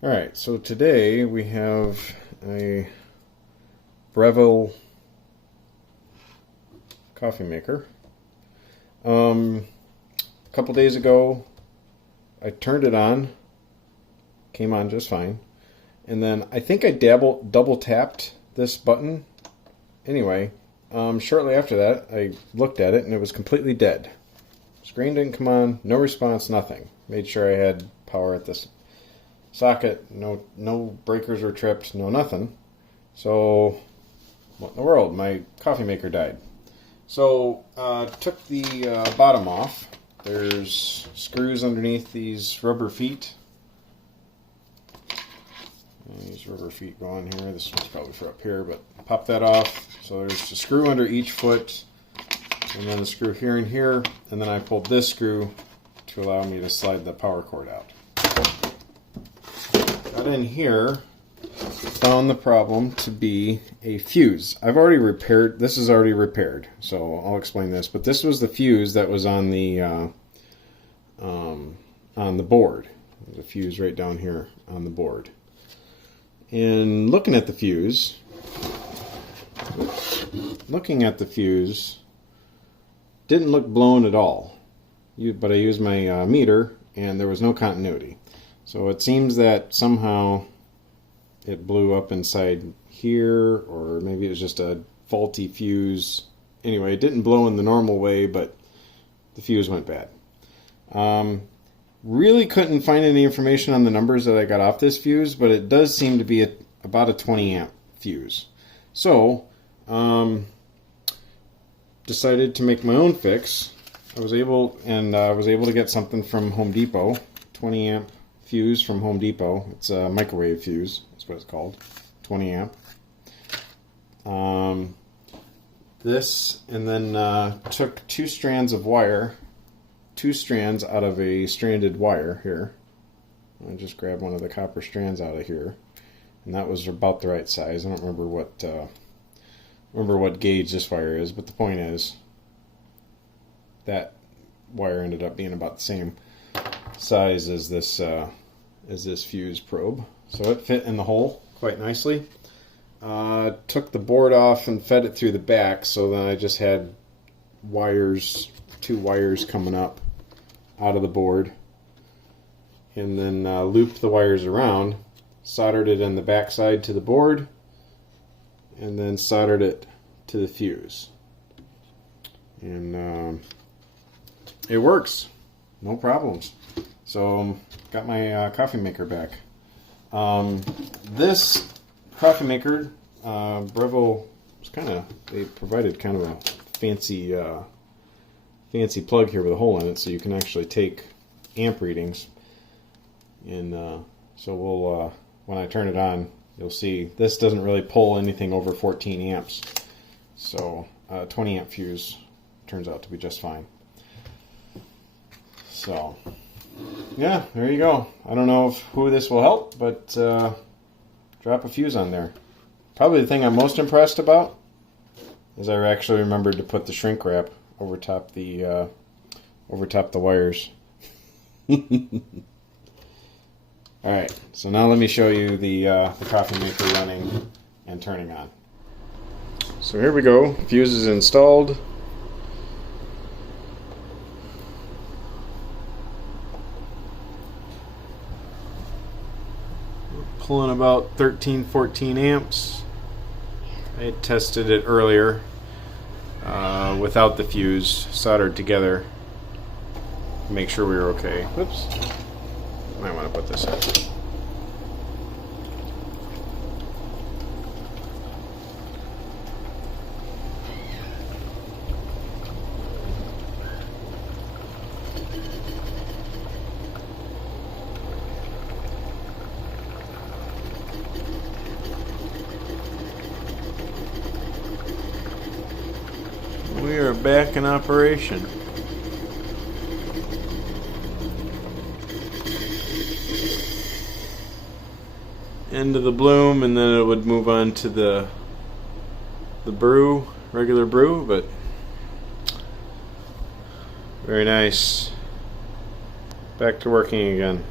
Alright, so today we have a Breville coffee maker. A couple days ago I turned it on, came on just fine, and then I think I double tapped this button. Anyway, shortly after that I looked at it and it was completely dead. Screen didn't come on, no response, nothing. Made sure I had power at this socket, no breakers were tripped, no nothing. So what in the world? My coffee maker died. So took the bottom off. There's screws underneath these rubber feet. And these rubber feet go on here. This one's probably for up here, but pop that off. So there's a screw under each foot, and then a screw here and here, and then I pulled this screw to allow me to slide the power cord out. Got in here, found the problem to be a fuse. I've already repaired, this is already repaired, so I'll explain this, but this was the fuse that was on the board. There's a fuse right down here on the board. And looking at the fuse, didn't look blown at all, but I used my meter and there was no continuity. So it seems that somehow it blew up inside here, or maybe it was just a faulty fuse. Anyway, it didn't blow in the normal way, but the fuse went bad. Really couldn't find any information on the numbers that I got off this fuse, but it does seem to be about a 20 amp fuse. So, decided to make my own fix. I was able to get something from Home Depot, 20 amp fuse from Home Depot. It's a microwave fuse, that's what it's called, 20 amp. This, and then took two strands of wire, two strands out of a stranded wire here. I just grabbed one of the copper strands out of here, and that was about the right size. I don't remember what gauge this wire is, but the point is that wire ended up being about the same size as this fuse probe, so it fit in the hole quite nicely. Took the board off and fed it through the back, so then I just had two wires coming up out of the board, and then looped the wires around, soldered it in the back side to the board, and then soldered it to the fuse, and it works, no problems. So got my coffee maker back. This coffee maker, Breville, they provided kind of a fancy plug here with a hole in it, so you can actually take amp readings. And so we'll, when I turn it on, you'll see this doesn't really pull anything over 14 amps. So 20 amp fuse turns out to be just fine. So yeah, there you go. I don't know who this will help, but drop a fuse on there. Probably the thing I'm most impressed about is I actually remembered to put the shrink wrap over top the wires. Alright, so now let me show you the coffee maker running and turning on. So here we go. Fuse is installed. Pulling about 13-14 amps. I had tested it earlier without the fuse soldered together. Make sure we were okay. Whoops. Might want to put this in. We are back in operation. End of the bloom, and then it would move on to the brew, regular brew, but very nice. Back to working again.